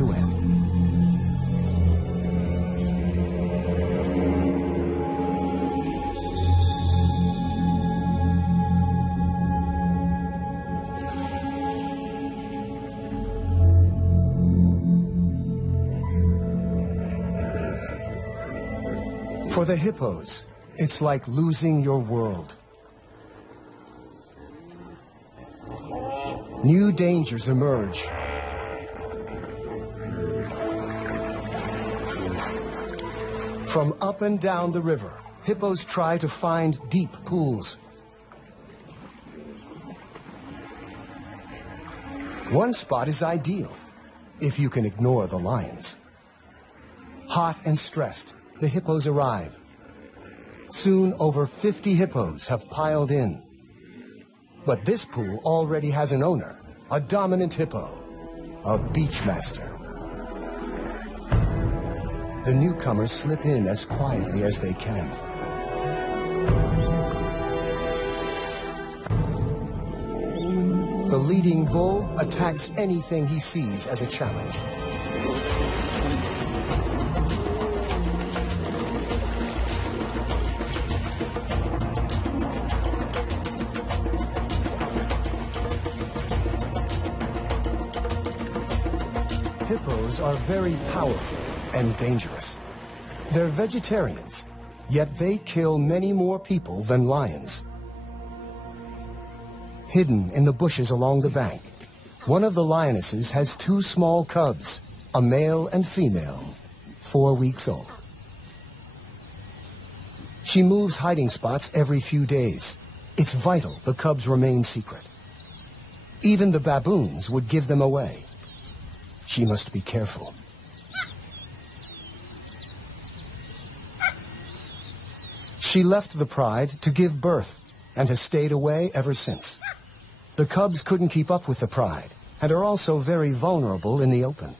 to end. For the hippos, it's like losing your world. New dangers emerge. From up and down the river, hippos try to find deep pools. One spot is ideal, if you can ignore the lions. Hot and stressed, the hippos arrive. Soon, over 50 hippos have piled in. But this pool already has an owner, a dominant hippo, a beach master. The newcomers slip in as quietly as they can. The leading bull attacks anything he sees as a challenge. Hippos are very powerful and dangerous. They're vegetarians, yet they kill many more people than lions. Hidden in the bushes along the bank, one of the lionesses has two small cubs, a male and female, 4 weeks old. She moves hiding spots every few days. It's vital the cubs remain secret. Even the baboons would give them away. She must be careful. She left the pride to give birth and has stayed away ever since. The cubs couldn't keep up with the pride and are also very vulnerable in the open.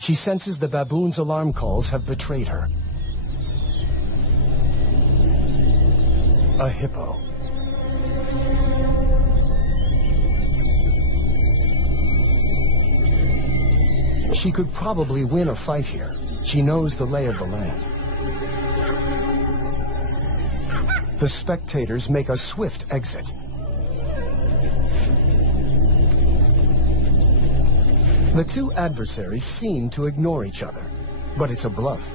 She senses the baboons' alarm calls have betrayed her. A hippo. She could probably win a fight here. She knows the lay of the land. The spectators make a swift exit. The two adversaries seem to ignore each other, but it's a bluff.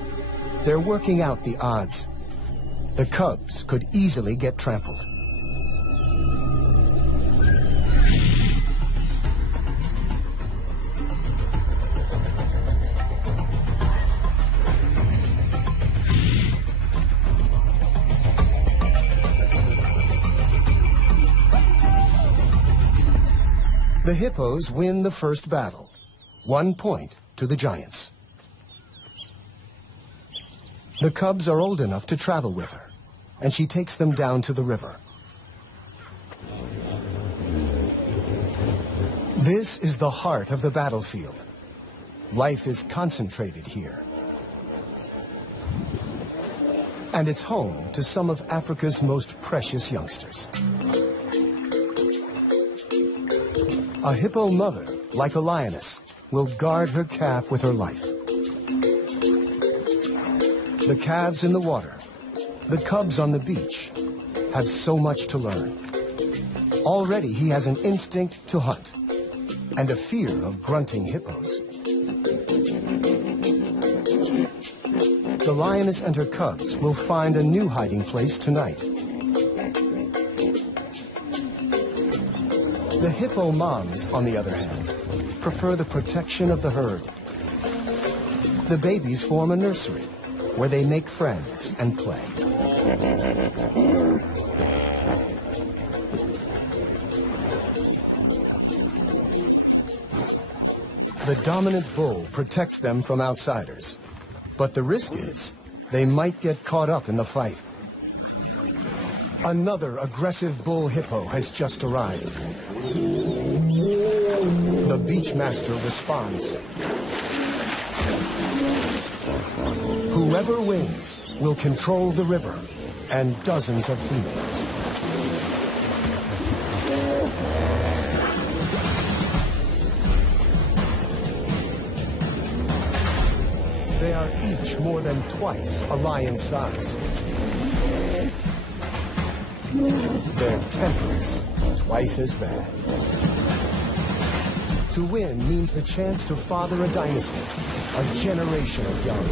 They're working out the odds. The cubs could easily get trampled. The hippos win the first battle, 1 point to the giants. The cubs are old enough to travel with her, and she takes them down to the river. This is the heart of the battlefield. Life is concentrated here. And it's home to some of Africa's most precious youngsters. A hippo mother, like a lioness, will guard her calf with her life. The calves in the water, the cubs on the beach, have so much to learn. Already he has an instinct to hunt and a fear of grunting hippos. The lioness and her cubs will find a new hiding place tonight. The hippo moms, on the other hand, prefer the protection of the herd. The babies form a nursery where they make friends and play. The dominant bull protects them from outsiders, but the risk is they might get caught up in the fight. Another aggressive bull hippo has just arrived. The beach master responds. Whoever wins will control the river and dozens of females. each more than twice a lion's size. Their tempers twice as bad. To win means the chance to father a dynasty, a generation of young.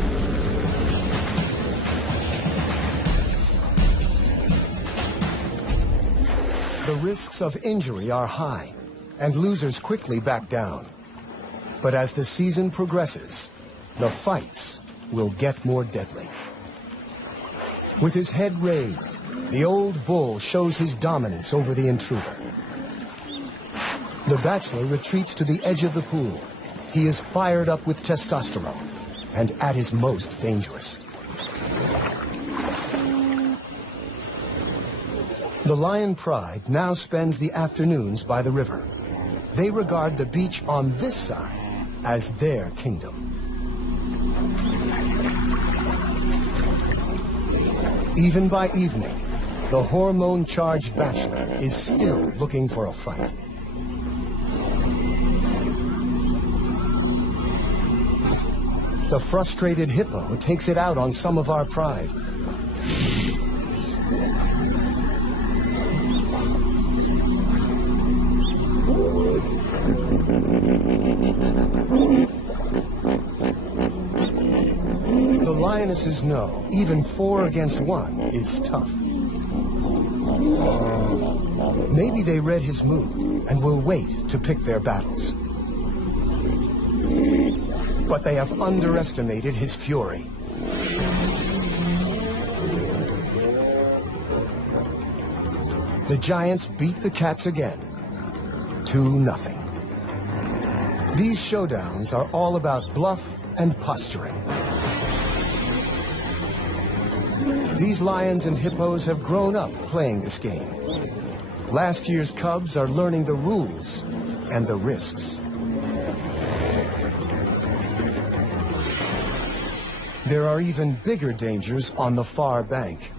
The risks of injury are high, and losers quickly back down. But as the season progresses, the fights will get more deadly. With his head raised, the old bull shows his dominance over the intruder. The bachelor retreats to the edge of the pool. He is fired up with testosterone and at his most dangerous. The lion pride now spends the afternoons by the river. They regard the beach on this side as their kingdom. Even by evening, the hormone-charged bachelor is still looking for a fight. The frustrated hippo takes it out on some of our pride. The lionesses know even 4 against 1 is tough. Maybe they read his mood and will wait to pick their battles. But they have underestimated his fury. The giants beat the cats again, 2-0. These showdowns are all about bluff and posturing. These lions and hippos have grown up playing this game. Last year's cubs are learning the rules and the risks. There are even bigger dangers on the far bank.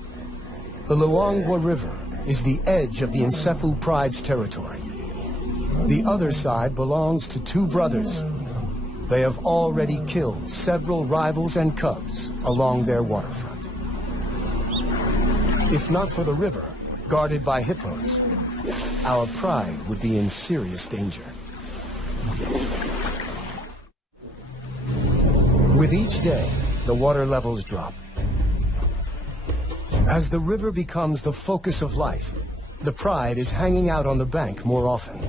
The Luangwa River is the edge of the Nsefu Pride's territory. The other side belongs to 2 brothers. They have already killed several rivals and cubs along their waterfront. If not for the river, guarded by hippos, our pride would be in serious danger. With each day, the water levels drop. As the river becomes the focus of life, the pride is hanging out on the bank more often.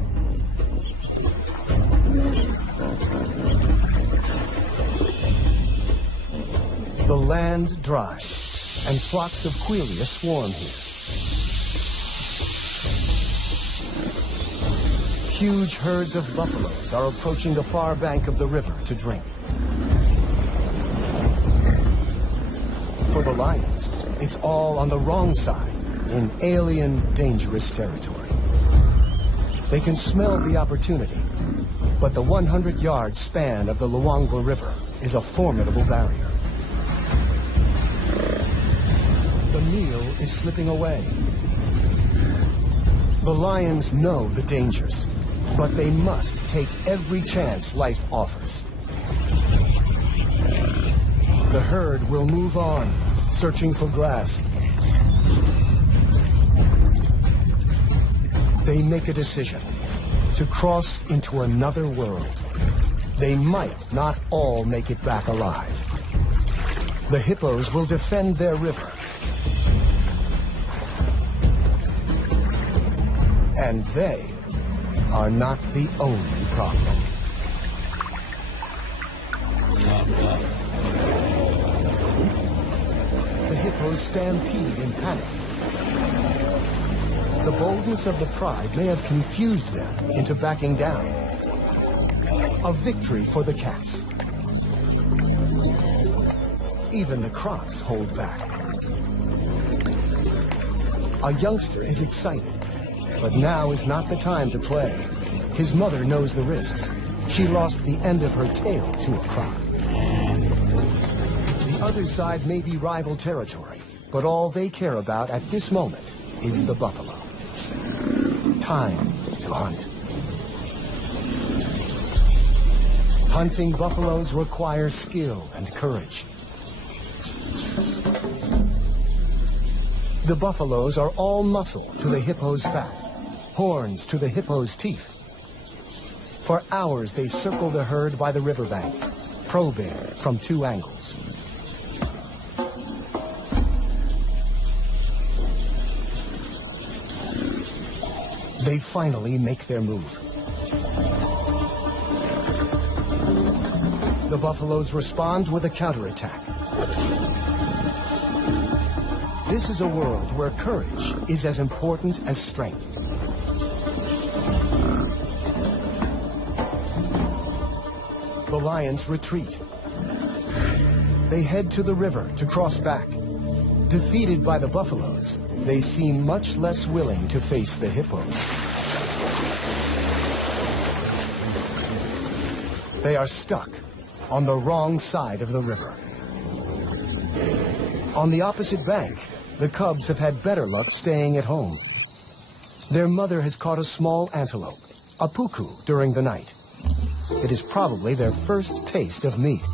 The land dries, and flocks of quelea swarm here. Huge herds of buffaloes are approaching the far bank of the river to drink. For the lions, it's all on the wrong side, in alien, dangerous territory. They can smell the opportunity, but the 100-yard span of the Luangwa River is a formidable barrier. The meal is slipping away. The lions know the dangers, but they must take every chance life offers. The herd will move on, searching for grass. They make a decision to cross into another world. They might not all make it back alive. The hippos will defend their river. And they are not the only problem. The hippos stampede in panic. The boldness of the pride may have confused them into backing down. A victory for the cats. Even the crocs hold back. A youngster is excited, but now is not the time to play. His mother knows the risks. She lost the end of her tail to a croc. The other side may be rival territory, but all they care about at this moment is the buffalo. Time to hunt. Hunting buffaloes requires skill and courage. The buffaloes are all muscle to the hippo's fat, horns to the hippo's teeth. For hours they circle the herd by the riverbank, probing from 2 angles. They finally make their move. The buffaloes respond with a counterattack. This is a world where courage is as important as strength. The lions retreat. They head to the river to cross back. Defeated by the buffaloes, they seem much less willing to face the hippos. They are stuck on the wrong side of the river. On the opposite bank, the cubs have had better luck staying at home. Their mother has caught a small antelope, a puku, during the night. It is probably their first taste of meat.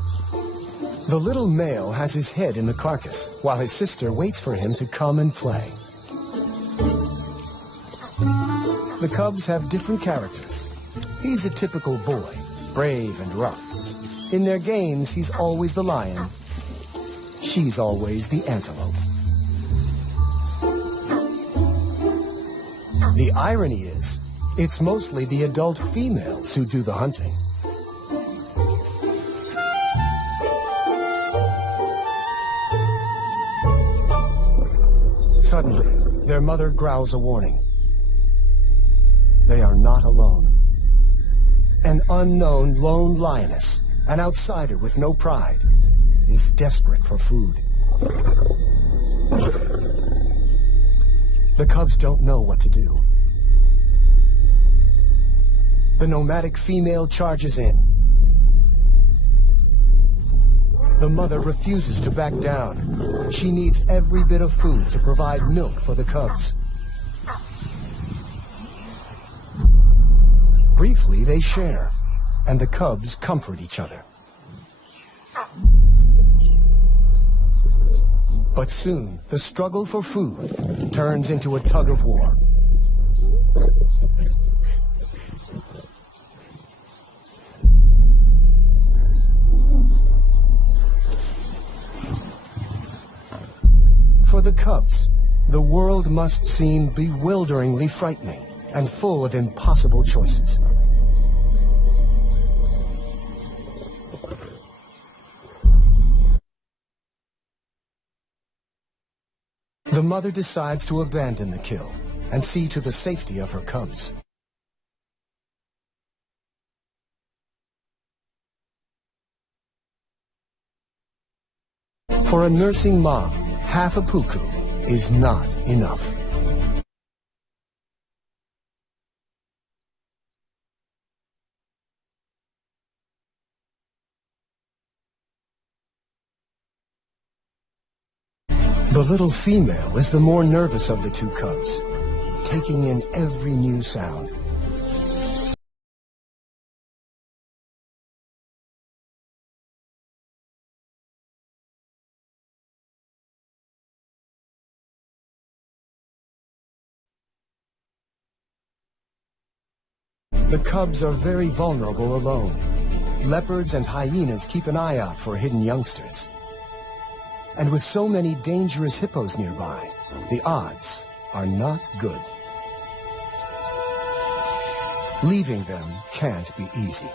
The little male has his head in the carcass, while his sister waits for him to come and play. The cubs have different characters. He's a typical boy, brave and rough. In their games, he's always the lion. She's always the antelope. The irony is, it's mostly the adult females who do the hunting. Suddenly, their mother growls a warning. They are not alone. An unknown lone lioness, an outsider with no pride, is desperate for food. The cubs don't know what to do. The nomadic female charges in. The mother refuses to back down. She needs every bit of food to provide milk for the cubs. Briefly, they share, and the cubs comfort each other. But soon, the struggle for food turns into a tug of war. For the cubs, the world must seem bewilderingly frightening and full of impossible choices. The mother decides to abandon the kill and see to the safety of her cubs. For a nursing mom, half a puku is not enough. The little female is the more nervous of the 2 cubs, taking in every new sound. The cubs are very vulnerable alone. Leopards and hyenas keep an eye out for hidden youngsters. And with so many dangerous hippos nearby, the odds are not good. Leaving them can't be easy.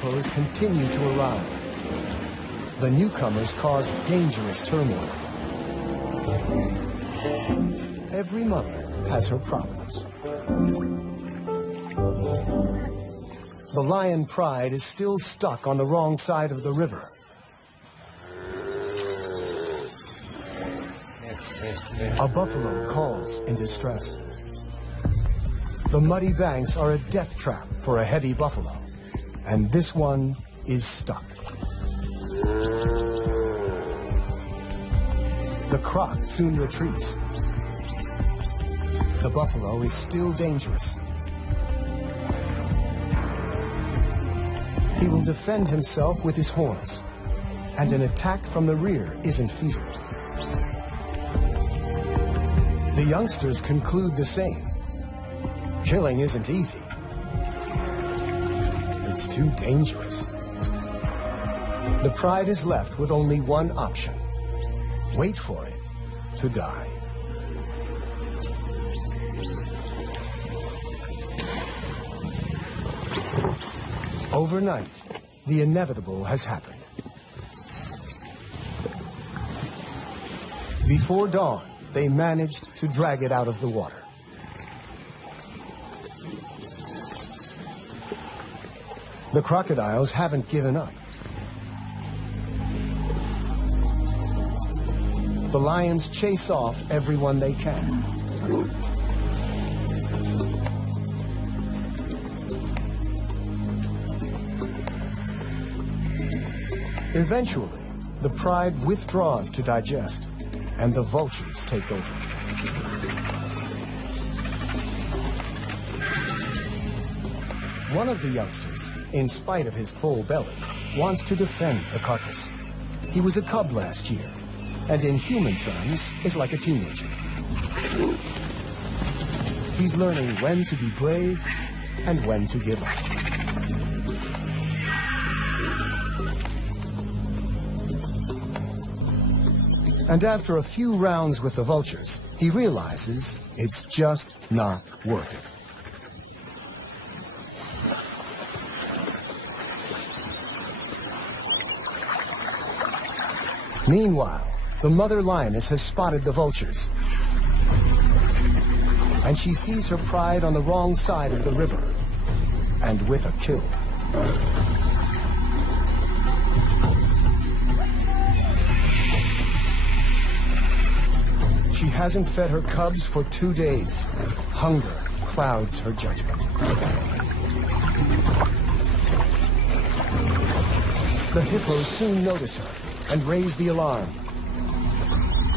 Hippos continue to arrive. The newcomers cause dangerous turmoil. Every mother has her problems. The lion pride is still stuck on the wrong side of the river. A buffalo calls in distress. The muddy banks are a death trap for a heavy buffalo, and this one is stuck. The croc soon retreats. The buffalo is still dangerous. He will defend himself with his horns, and an attack from the rear isn't feasible. The youngsters conclude the same. Killing isn't easy. It's too dangerous. The pride is left with only one option. Wait for it to die. Overnight, the inevitable has happened. Before dawn, they managed to drag it out of the water. The crocodiles haven't given up. The lions chase off everyone they can. Eventually, the pride withdraws to digest, and the vultures take over. One of the youngsters, in spite of his full belly, wants to defend the carcass. He was a cub last year, and in human terms is like a teenager. He's learning when to be brave and when to give up. And after a few rounds with the vultures, he realizes it's just not worth it. Meanwhile, the mother lioness has spotted the vultures, and she sees her pride on the wrong side of the river, and with a kill. She hasn't fed her cubs for 2 days. Hunger clouds her judgment. The hippos soon notice her and raise the alarm.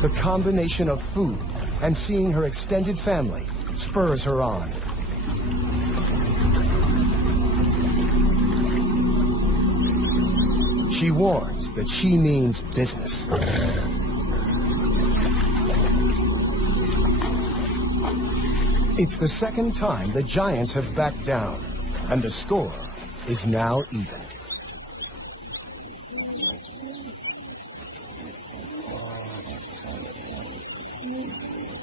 The combination of food and seeing her extended family spurs her on. She warns that she means business. It's the second time the giants have backed down, and the score is now even.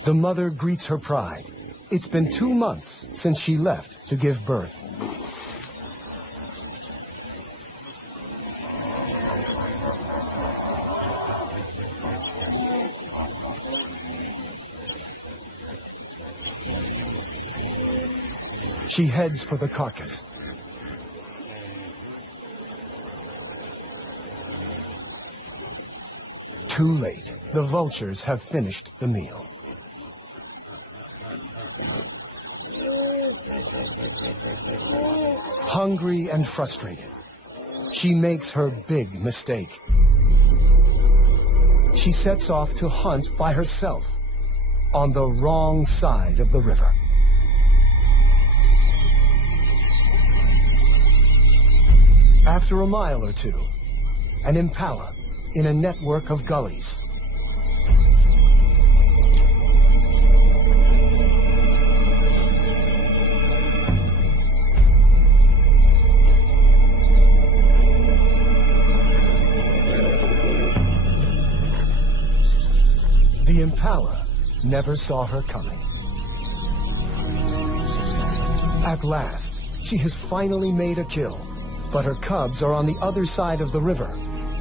The mother greets her pride. It's been 2 months since she left to give birth. She heads for the carcass. Too late. The vultures have finished the meal. Hungry and frustrated, she makes her big mistake. She sets off to hunt by herself on the wrong side of the river. After a mile or two, an impala in a network of gullies. The impala never saw her coming. At last, she has finally made a kill, but her cubs are on the other side of the river,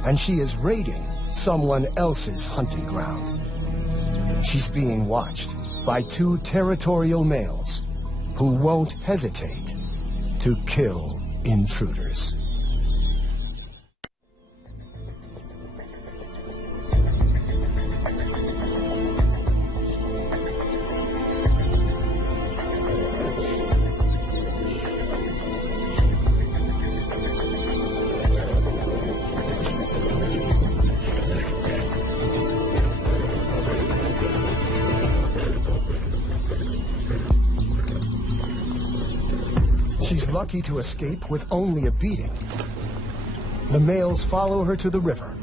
and she is raiding someone else's hunting ground. She's being watched by 2 territorial males who won't hesitate to kill intruders. lucky to escape with only a beating. The males follow her to the river.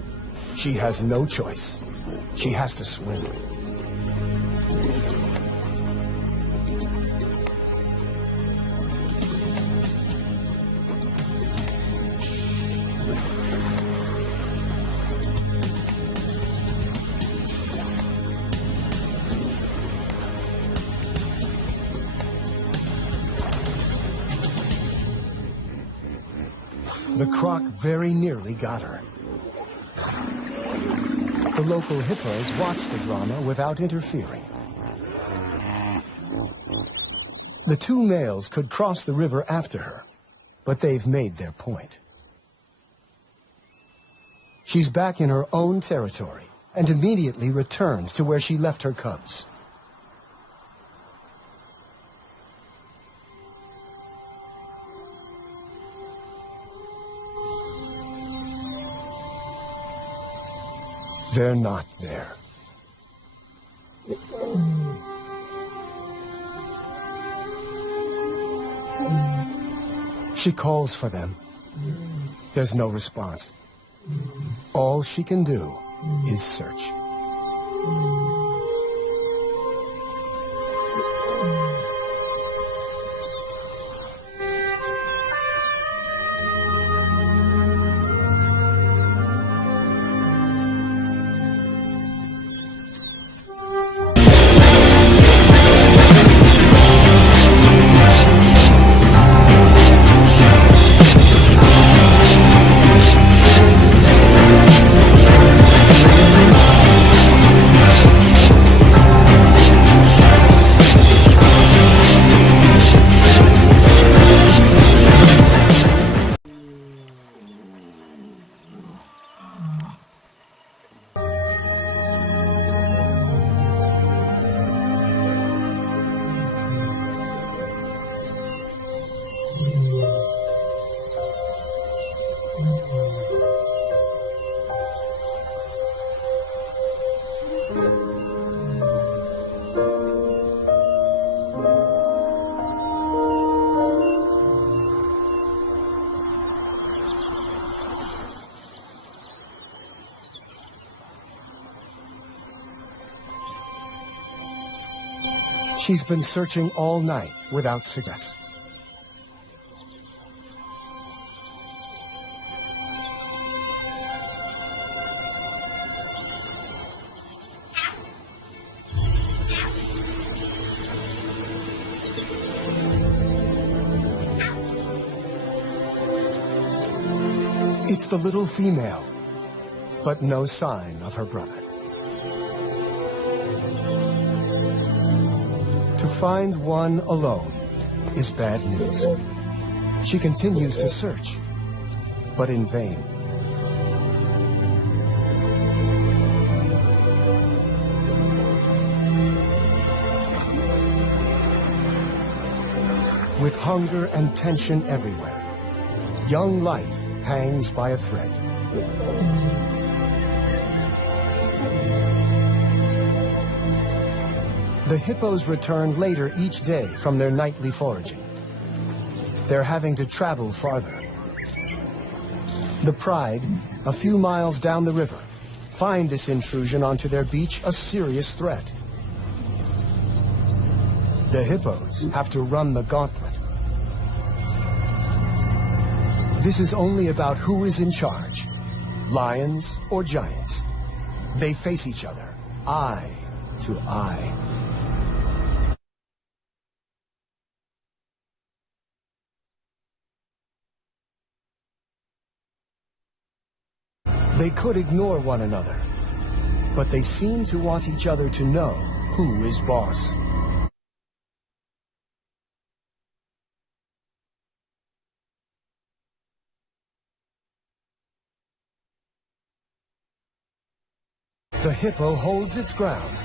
She has no choice. She has to swim. The croc very nearly got her. The local hippos watch the drama without interfering. The two males could cross the river after her, but they've made their point. She's back in her own territory and immediately returns to where she left her cubs. They're not there. She calls for them. There's no response. All she can do is search. She's been searching all night without success. It's the little female, but no sign of her brother. To find one alone is bad news. She continues to search, but in vain. With hunger and tension everywhere, young life hangs by a thread. The hippos return later each day from their nightly foraging. They're having to travel farther. The Pride, a few miles down the river, find this intrusion onto their beach a serious threat. The hippos have to run the gauntlet. This is only about who is in charge, lions or giants. They face each other, eye to eye. They could ignore one another, but they seem to want each other to know who is boss. The hippo holds its ground,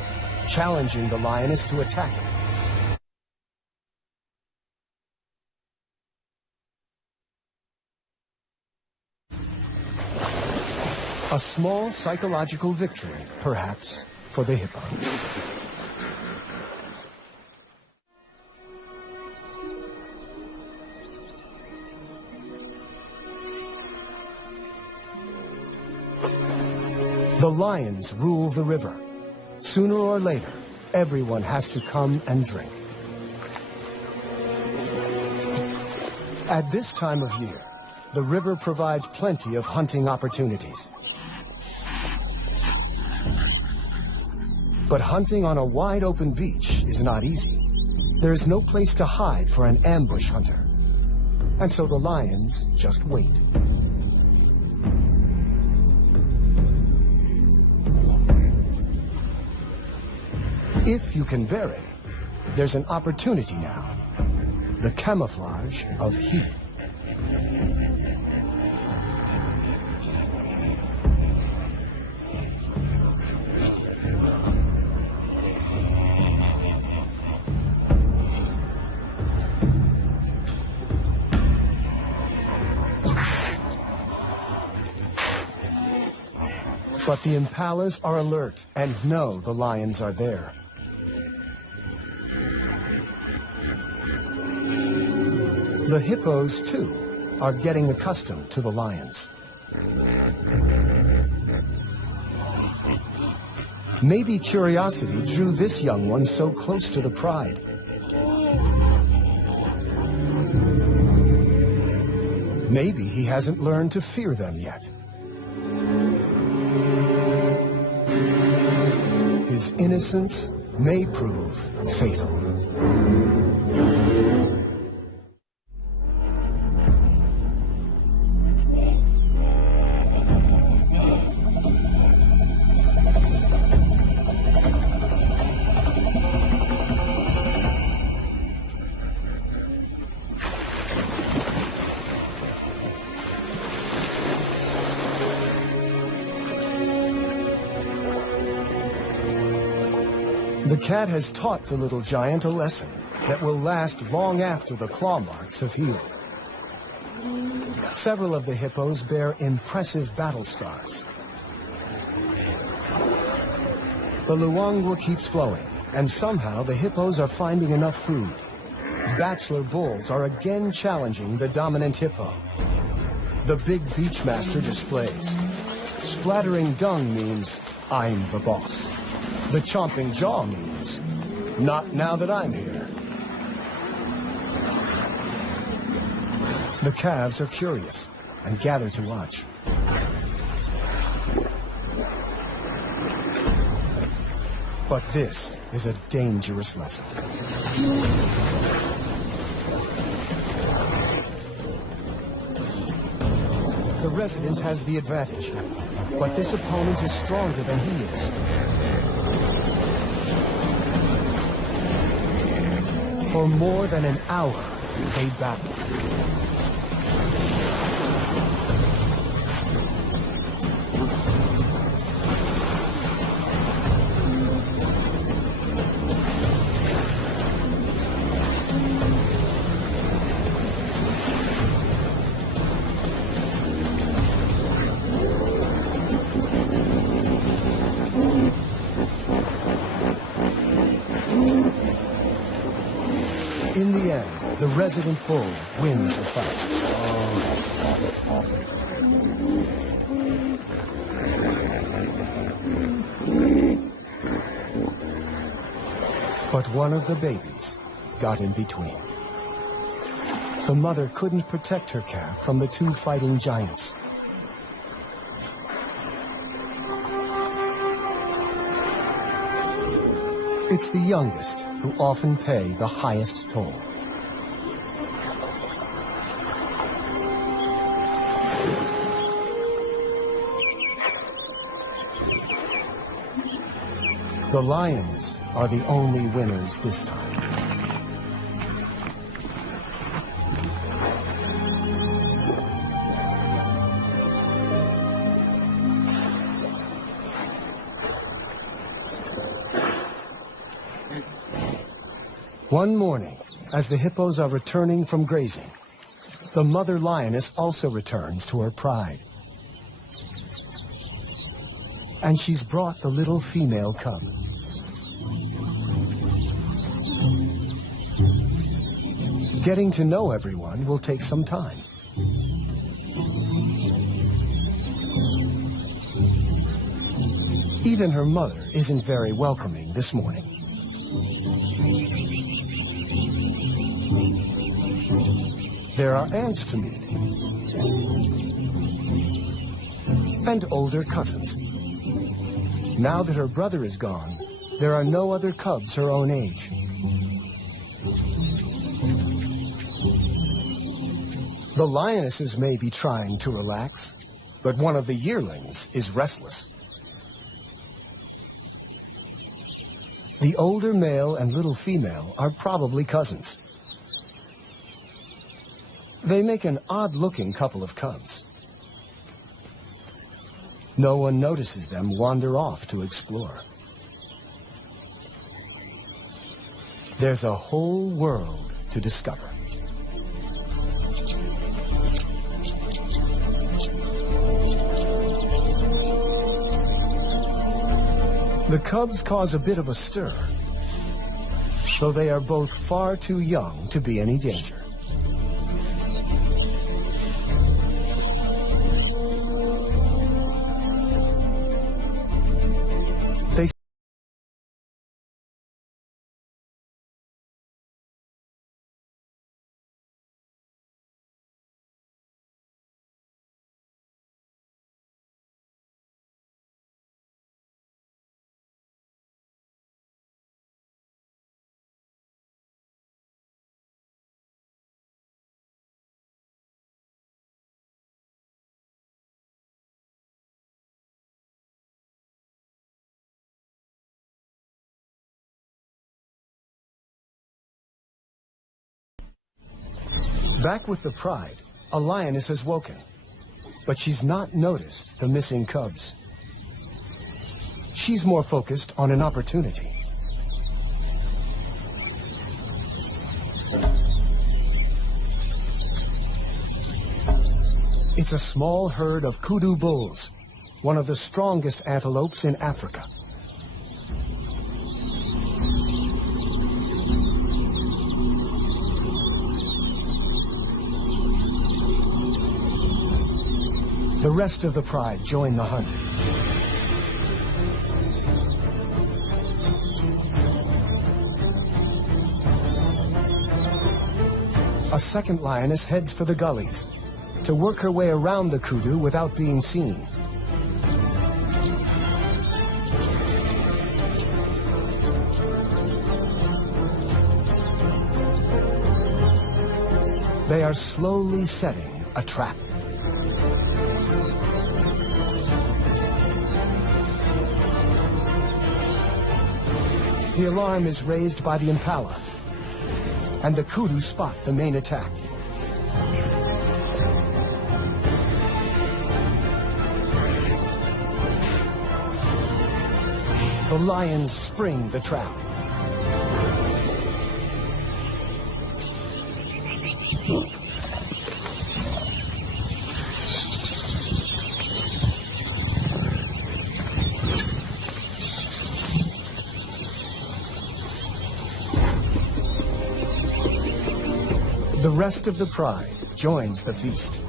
challenging the lioness to attack it. A small psychological victory, perhaps, for the hippo. The lions rule the river. Sooner or later, everyone has to come and drink. At this time of year, the river provides plenty of hunting opportunities. But hunting on a wide open beach is not easy. There is no place to hide for an ambush hunter. And so the lions just wait. If you can bear it, there's an opportunity now. The camouflage of heat. But the impalas are alert and know the lions are there. The hippos, too, are getting accustomed to the lions. Maybe curiosity drew this young one so close to the pride. Maybe he hasn't learned to fear them yet. His innocence may prove fatal. The cat has taught the little giant a lesson that will last long after the claw marks have healed. Several of the hippos bear impressive battle scars. The Luangwa keeps flowing, and somehow the hippos are finding enough food. Bachelor bulls are again challenging the dominant hippo. The big beachmaster displays. Splattering dung means, I'm the boss. The chomping jaw means, not now that I'm here. The calves are curious and gather to watch. But this is a dangerous lesson. The resident has the advantage, but this opponent is stronger than he is. For more than an hour, they battle. In the end, the resident bull wins the fight. But one of the babies got in between. The mother couldn't protect her calf from the two fighting giants. It's the youngest who often pay the highest toll. The lions are the only winners this time. One morning, as the hippos are returning from grazing, the mother lioness also returns to her pride. And she's brought the little female cub. Getting to know everyone will take some time. Even her mother isn't very welcoming this morning. There are aunts to meet, and older cousins. Now that her brother is gone, there are no other cubs her own age. The lionesses may be trying to relax, but one of the yearlings is restless. The older male and little female are probably cousins. They make an odd-looking couple of cubs. No one notices them wander off to explore. There's a whole world to discover. The cubs cause a bit of a stir, though they are both far too young to be any danger. Back with the pride, a lioness has woken, but she's not noticed the missing cubs. She's more focused on an opportunity. It's a small herd of kudu bulls, one of the strongest antelopes in Africa. The rest of the pride join the hunt. A second lioness heads for the gullies to work her way around the kudu without being seen. They are slowly setting a trap. The alarm is raised by the impala, and the kudu spot the main attack. The lions spring the trap. The rest of the pride joins the feast.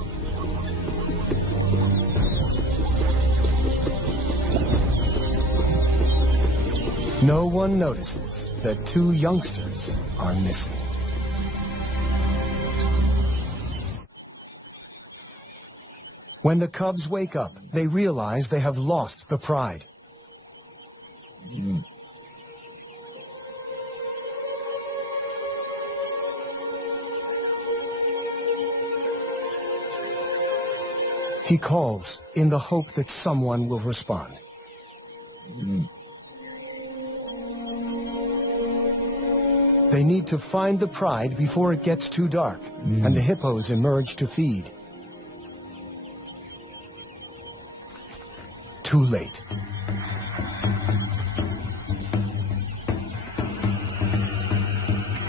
No one notices that two youngsters are missing. When the cubs wake up, they realize they have lost the pride. He calls in the hope that someone will respond. They need to find the pride before it gets too dark, and the hippos emerge to feed. Too late.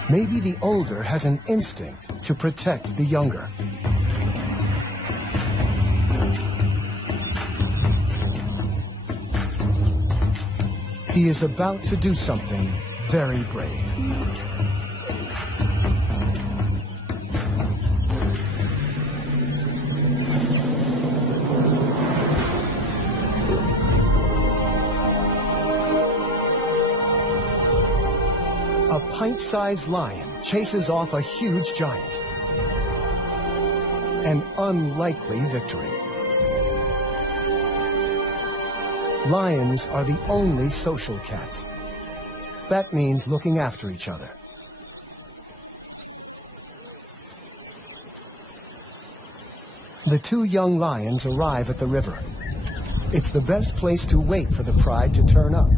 Maybe the older has an instinct to protect the younger. He is about to do something very brave. pint-sized lion chases off a huge giant. An unlikely victory. Lions are the only social cats. That means looking after each other. The two young lions arrive at the river. It's the best place to wait for the pride to turn up.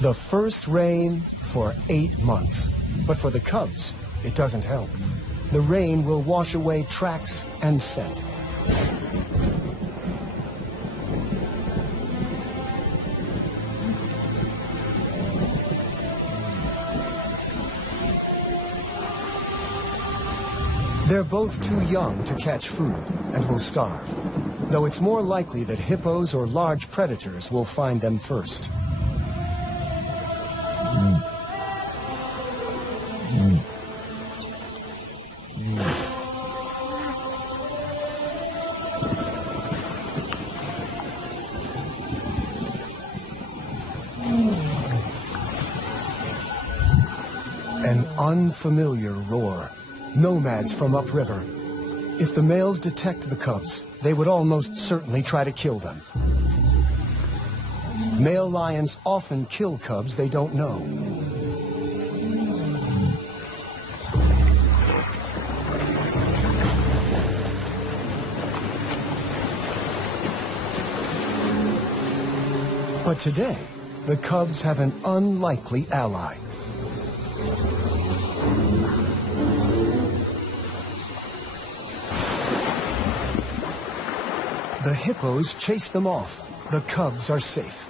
The first rain for 8 months. But for the cubs, it doesn't help. The rain will wash away tracks and scent. They're both too young to catch food and will starve, though it's more likely that hippos or large predators will find them first. An unfamiliar roar. Nomads from upriver. If the males detect the cubs, they would almost certainly try to kill them. Male lions often kill cubs they don't know. But today, the cubs have an unlikely ally. The hippos chase them off. The cubs are safe.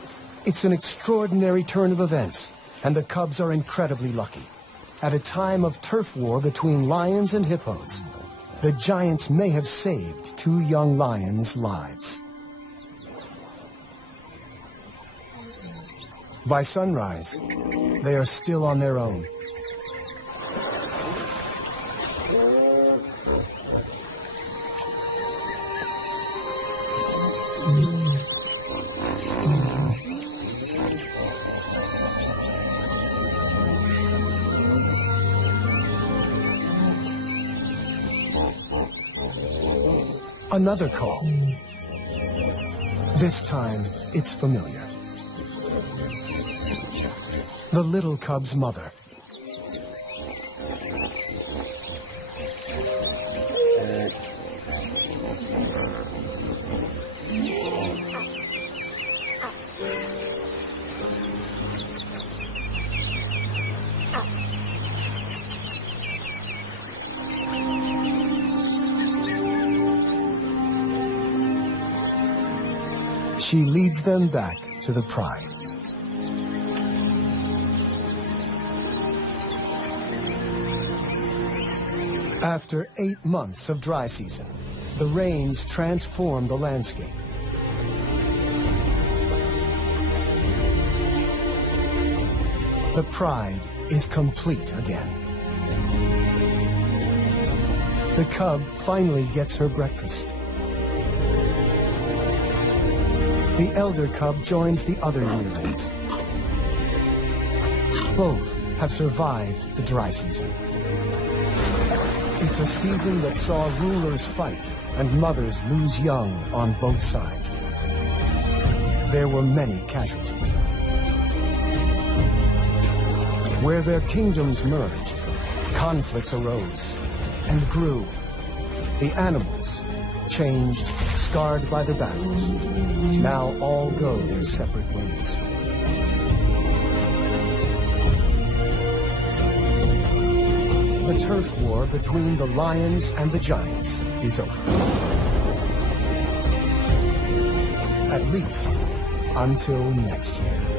It's an extraordinary turn of events, and the cubs are incredibly lucky. At a time of turf war between lions and hippos, the giants may have saved two young lions' lives. By sunrise, they are still on their own. Another call. This time, it's familiar. The little cub's mother. She leads them back to the pride. After 8 months of dry season, the rains transform the landscape. The pride is complete again. The cub finally gets her breakfast. The elder cub joins the other yearlings. Both have survived the dry season. It's a season that saw rulers fight and mothers lose young on both sides. There were many casualties. Where their kingdoms merged, conflicts arose and grew. The animals changed, scarred by the battles, now all go their separate ways. The turf war between the lions and the giants is over. At least until next year.